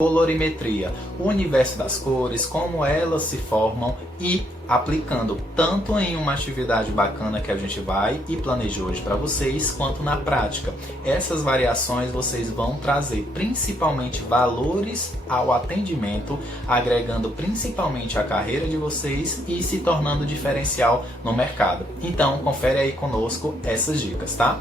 Colorimetria, o universo das cores, como elas se formam e aplicando tanto em uma atividade bacana que a gente vai e planejou hoje para vocês, quanto na prática. Essas variações vocês vão trazer principalmente valores ao atendimento, agregando principalmente a carreira de vocês e se tornando diferencial no mercado. Então, confere aí conosco essas dicas, tá?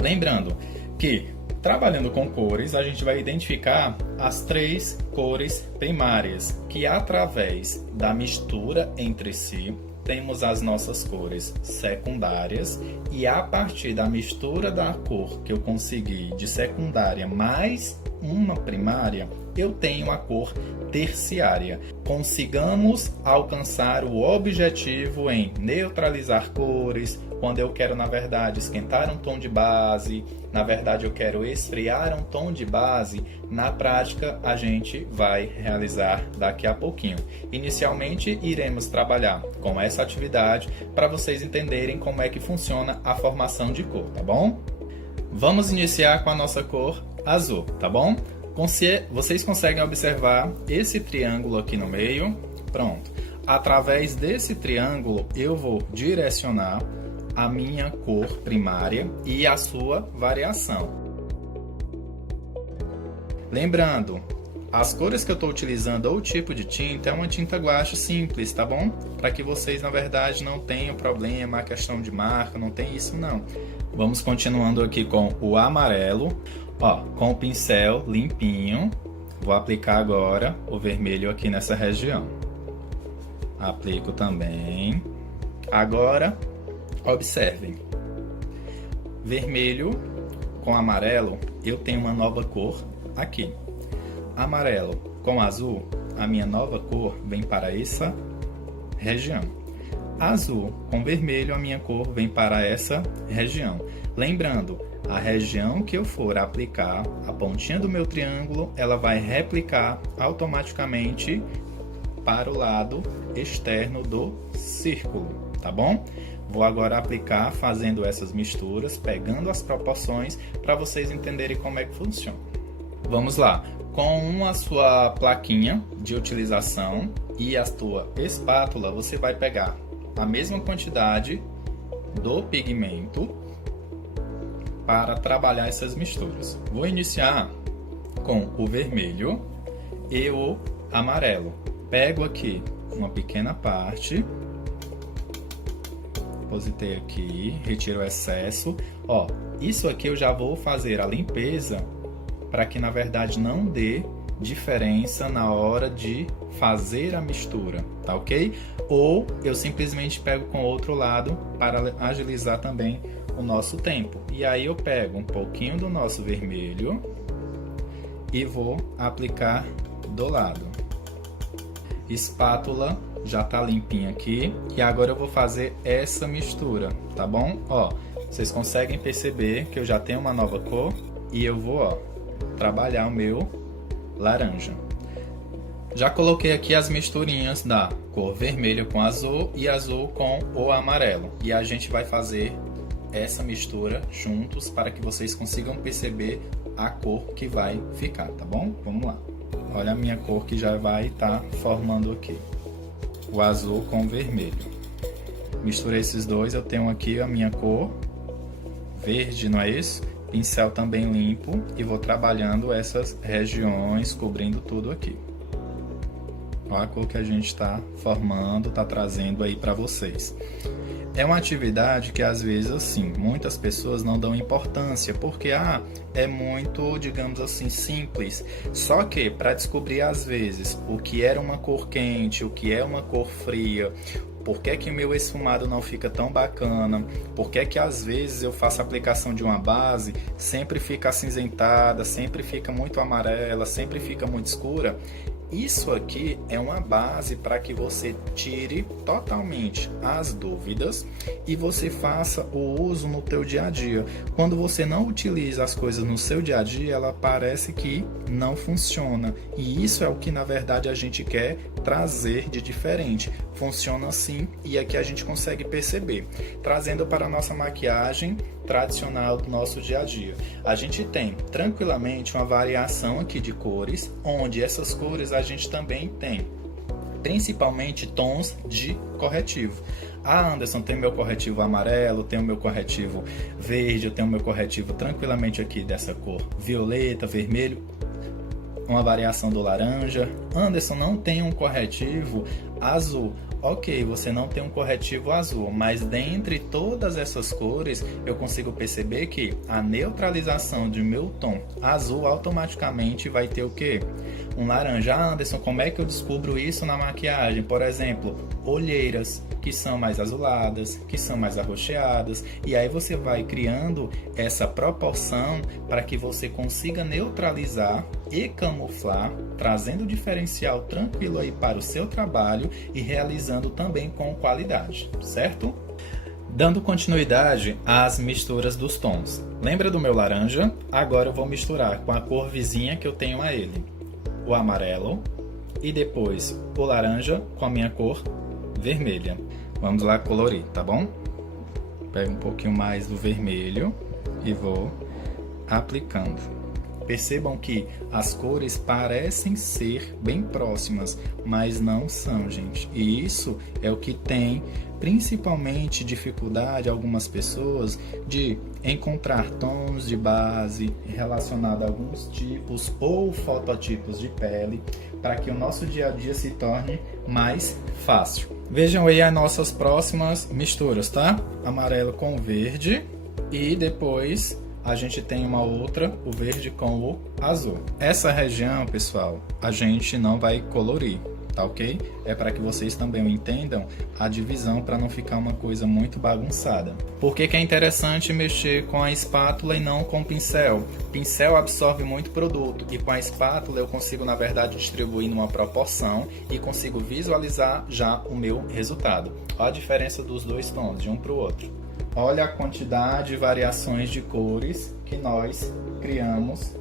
Lembrando que trabalhando com cores, a gente vai identificar as 3 cores primárias, que através da mistura entre si, temos as nossas cores secundárias, e a partir da mistura da cor que eu consegui de secundária mais uma primária, eu tenho a cor terciária. Consigamos alcançar o objetivo em neutralizar cores, quando eu quero, na verdade, esquentar um tom de base, na verdade eu quero esfriar um tom de base, na prática a gente vai realizar daqui a pouquinho. Inicialmente iremos trabalhar com essa atividade para vocês entenderem como é que funciona a formação de cor, tá bom? Vamos iniciar com a nossa cor azul, tá bom? Vocês conseguem observar esse triângulo aqui no meio? Pronto. Através desse triângulo eu vou direcionar a minha cor primária e a sua variação. Lembrando, as cores que eu estou utilizando ou o tipo de tinta é uma tinta guache simples, tá bom? Para que vocês, na verdade, não tenham problema, a questão de marca, não tem isso não. Vamos continuando aqui com o amarelo. Ó, com o pincel limpinho, vou aplicar agora o vermelho aqui nessa região. Aplico também. Agora, observem. Vermelho com amarelo, eu tenho uma nova cor aqui. Amarelo com azul, a minha nova cor vem para essa região. Azul com vermelho, a minha cor vem para essa região. Lembrando, a região que eu for aplicar, a pontinha do meu triângulo, ela vai replicar automaticamente para o lado externo do círculo, tá bom? Vou agora aplicar fazendo essas misturas, pegando as proporções para vocês entenderem como é que funciona. Vamos lá, com a sua plaquinha de utilização e a sua espátula, você vai pegar a mesma quantidade do pigmento para trabalhar essas misturas. Vou iniciar com o vermelho e o amarelo. Pego aqui uma pequena parte, depositei aqui, retiro o excesso. Ó, isso aqui eu já vou fazer a limpeza para que na verdade não dê diferença na hora de fazer a mistura, tá ok? Ou eu simplesmente pego com o outro lado para agilizar também o nosso tempo. E aí eu pego um pouquinho do nosso vermelho e vou aplicar do lado. Espátula já tá limpinha aqui e agora eu vou fazer essa mistura, tá bom? Ó, vocês conseguem perceber que eu já tenho uma nova cor e eu vou, ó, trabalhar o meu laranja. Já coloquei aqui as misturinhas da cor vermelha com azul e azul com o amarelo. E a gente vai fazer essa mistura juntos para que vocês consigam perceber a cor que vai ficar, tá bom? Vamos lá. Olha a minha cor que já vai estar formando aqui. O azul com o vermelho. Misturei esses dois, eu tenho aqui a minha cor verde, não é isso? Pincel também limpo e vou trabalhando essas regiões, cobrindo tudo aqui. Olha a cor que a gente está formando, está trazendo aí para vocês. É uma atividade que às vezes assim, muitas pessoas não dão importância, porque é muito, digamos assim, simples. Só que para descobrir às vezes o que era uma cor quente, o que é uma cor fria, por que que o meu esfumado não fica tão bacana, por que que às vezes eu faço a aplicação de uma base, sempre fica acinzentada, sempre fica muito amarela, sempre fica muito escura. Isso aqui é uma base para que você tire totalmente as dúvidas e você faça o uso no teu dia a dia. Quando você não utiliza as coisas no seu dia a dia, ela parece que não funciona. E isso é o que na verdade a gente quer trazer de diferente. Funciona assim e aqui a gente consegue perceber. Trazendo para a nossa maquiagem tradicional do nosso dia a dia. A gente tem tranquilamente uma variação aqui de cores, onde essas cores a gente também tem principalmente tons de corretivo. Anderson, tem meu corretivo amarelo, tem o meu corretivo verde, eu tenho o meu corretivo tranquilamente aqui dessa cor violeta, vermelho, uma variação do laranja. Anderson, não tem um corretivo azul. Ok, você não tem um corretivo azul, mas dentre todas essas cores, eu consigo perceber que a neutralização de meu tom azul automaticamente vai ter o quê? Um laranja. Ah, Anderson, como é que eu descubro isso na maquiagem? Por exemplo, olheiras, que são mais azuladas, que são mais arroxeadas, e aí você vai criando essa proporção para que você consiga neutralizar e camuflar, trazendo o diferencial tranquilo aí para o seu trabalho e realizando também com qualidade, certo? Dando continuidade às misturas dos tons. Lembra do meu laranja? Agora eu vou misturar com a cor vizinha que eu tenho a ele, o amarelo, e depois o laranja com a minha cor vermelha. Vamos lá colorir, tá bom? Pego um pouquinho mais do vermelho e vou aplicando. Percebam que as cores parecem ser bem próximas, mas não são, gente. E isso é o que tem principalmente dificuldade algumas pessoas de encontrar tons de base relacionados a alguns tipos ou fototipos de pele para que o nosso dia a dia se torne mais fácil. Vejam aí as nossas próximas misturas, tá? Amarelo com verde e depois a gente tem uma outra, o verde com o azul. Essa região, pessoal, a gente não vai colorir, tá ok? É para que vocês também entendam a divisão para não ficar uma coisa muito bagunçada. Por que é interessante mexer com a espátula e não com o pincel? O pincel absorve muito produto e com a espátula eu consigo, na verdade, distribuir numa proporção e consigo visualizar já o meu resultado. Olha a diferença dos dois tons, de um para o outro. Olha a quantidade e variações de cores que nós criamos.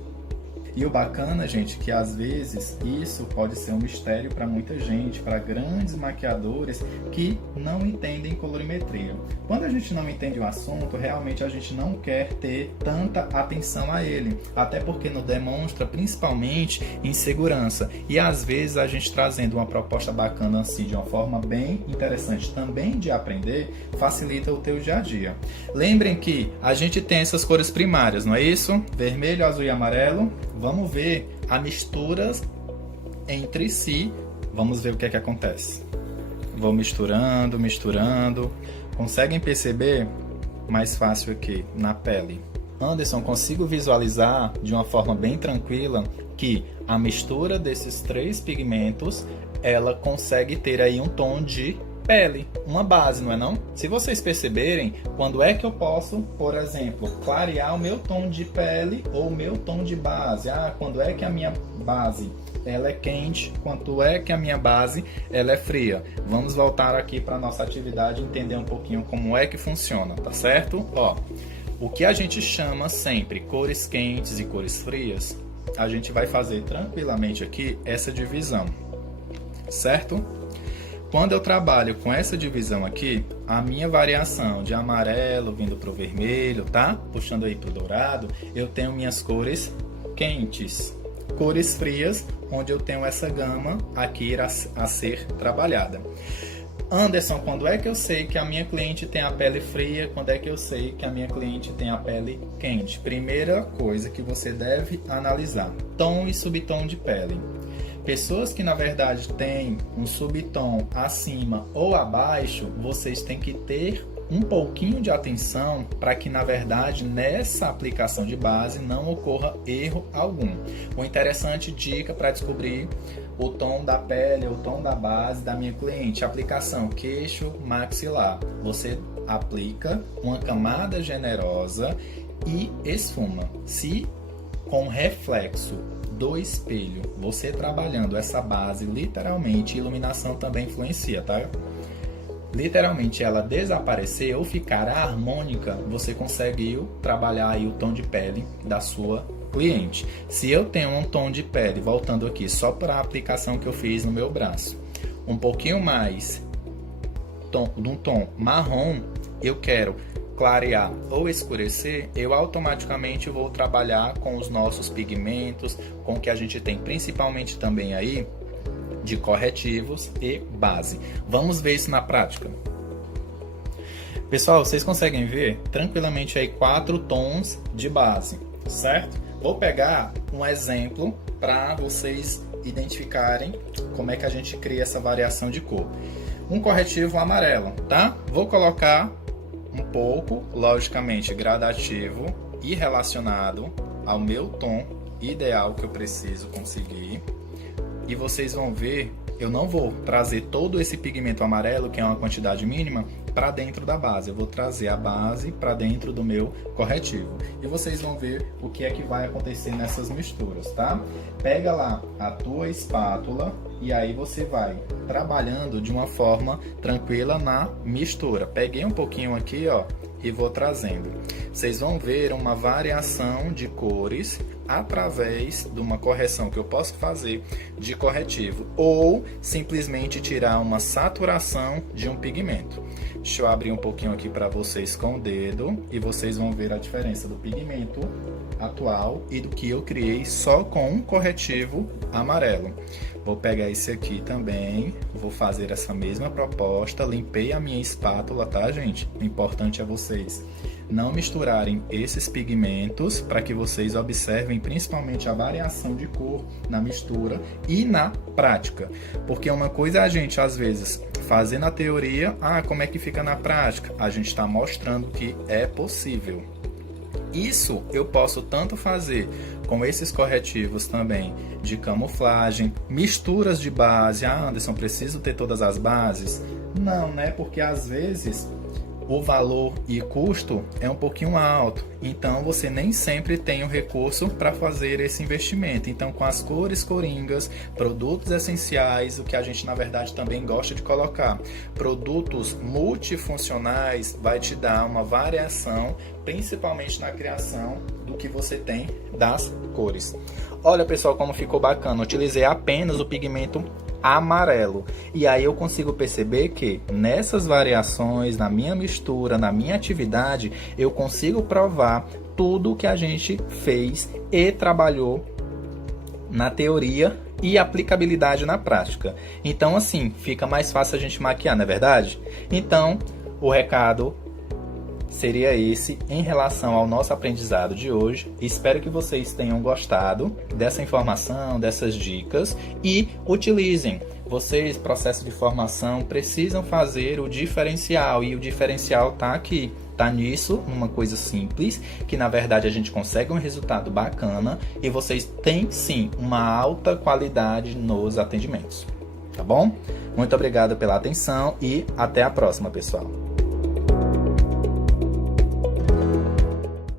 E o bacana, gente, que às vezes isso pode ser um mistério para muita gente, para grandes maquiadores que não entendem colorimetria. Quando a gente não entende o assunto, realmente a gente não quer ter tanta atenção a ele, até porque nos demonstra principalmente insegurança. E às vezes a gente trazendo uma proposta bacana assim, de uma forma bem interessante também de aprender, facilita o teu dia a dia. Lembrem que a gente tem essas cores primárias, não é isso? Vermelho, azul e amarelo. Vamos ver a mistura entre si. Vamos ver o que é que acontece. Vou misturando, misturando. Conseguem perceber? Mais fácil aqui, na pele. Anderson, consigo visualizar de uma forma bem tranquila que a mistura desses três pigmentos, ela consegue ter aí um tom de pele, uma base, não é não? Se vocês perceberem, quando é que eu posso, por exemplo, clarear o meu tom de pele ou o meu tom de base? Ah, quando é que a minha base ela é quente, quanto é que a minha base ela é fria? Vamos voltar aqui para nossa atividade e entender um pouquinho como é que funciona, tá certo? Ó, o que a gente chama sempre cores quentes e cores frias, a gente vai fazer tranquilamente aqui essa divisão, certo? Quando eu trabalho com essa divisão aqui, a minha variação de amarelo vindo para o vermelho, tá? Puxando aí para o dourado, eu tenho minhas cores quentes. Cores frias, onde eu tenho essa gama aqui a ser trabalhada. Anderson, quando é que eu sei que a minha cliente tem a pele fria? Quando é que eu sei que a minha cliente tem a pele quente? Primeira coisa que você deve analisar: tom e subtom de pele. Pessoas que na verdade têm um subtom acima ou abaixo, vocês têm que ter um pouquinho de atenção para que na verdade nessa aplicação de base não ocorra erro algum. O interessante, dica para descobrir o tom da pele, o tom da base da minha cliente: aplicação queixo, maxilar. Você aplica uma camada generosa e esfuma. Se com reflexo do espelho. Você trabalhando essa base, literalmente, iluminação também influencia, tá? Literalmente ela desaparecer ou ficar harmônica, você conseguiu trabalhar aí o tom de pele da sua cliente. Se eu tenho um tom de pele, voltando aqui só para a aplicação que eu fiz no meu braço, um pouquinho mais de um tom marrom, eu quero clarear ou escurecer, eu automaticamente vou trabalhar com os nossos pigmentos, com o que a gente tem principalmente também aí de corretivos e base. Vamos ver isso na prática. Pessoal, vocês conseguem ver tranquilamente aí 4 tons de base, certo? Vou pegar um exemplo para vocês identificarem como é que a gente cria essa variação de cor. Um corretivo amarelo, tá? Vou colocar um pouco, logicamente, gradativo e relacionado ao meu tom ideal que eu preciso conseguir. E vocês vão ver, eu não vou trazer todo esse pigmento amarelo, que é uma quantidade mínima, para dentro da base. Eu vou trazer a base para dentro do meu corretivo. E vocês vão ver o que é que vai acontecer nessas misturas, tá? Pega lá a tua espátula e aí você vai trabalhando de uma forma tranquila na mistura. Peguei um pouquinho aqui, ó, e vou trazendo. Vocês vão ver uma variação de cores através de uma correção que eu posso fazer de corretivo ou simplesmente tirar uma saturação de um pigmento. Deixa eu abrir um pouquinho aqui para vocês com o dedo e vocês vão ver a diferença do pigmento atual e do que eu criei só com um corretivo amarelo. Vou pegar esse aqui também, vou fazer essa mesma proposta, limpei a minha espátula, tá, gente? O importante é vocês não misturarem esses pigmentos para que vocês observem principalmente a variação de cor na mistura e na prática. Porque uma coisa é a gente, às vezes, fazer na teoria, como é que fica na prática? A gente está mostrando que é possível. Isso eu posso tanto fazer com esses corretivos também de camuflagem, misturas de base. Anderson, preciso ter todas as bases? Não, né? Porque às vezes o valor e custo é um pouquinho alto, então você nem sempre tem o recurso para fazer esse investimento. Então, com as cores coringas, produtos essenciais, o que a gente na verdade também gosta de colocar, produtos multifuncionais, vai te dar uma variação, principalmente na criação do que você tem das cores. Olha, pessoal, como ficou bacana. Utilizei apenas o pigmento amarelo. E aí eu consigo perceber que nessas variações, na minha mistura, na minha atividade, eu consigo provar tudo que a gente fez e trabalhou na teoria e aplicabilidade na prática. Então, assim, fica mais fácil a gente maquiar, não é verdade? Então, o recado seria esse em relação ao nosso aprendizado de hoje. Espero que vocês tenham gostado dessa informação, dessas dicas e utilizem. Vocês, processo de formação, precisam fazer o diferencial e o diferencial está aqui. Tá nisso, numa coisa simples, que na verdade a gente consegue um resultado bacana e vocês têm sim uma alta qualidade nos atendimentos. Tá bom? Muito obrigado pela atenção e até a próxima, pessoal.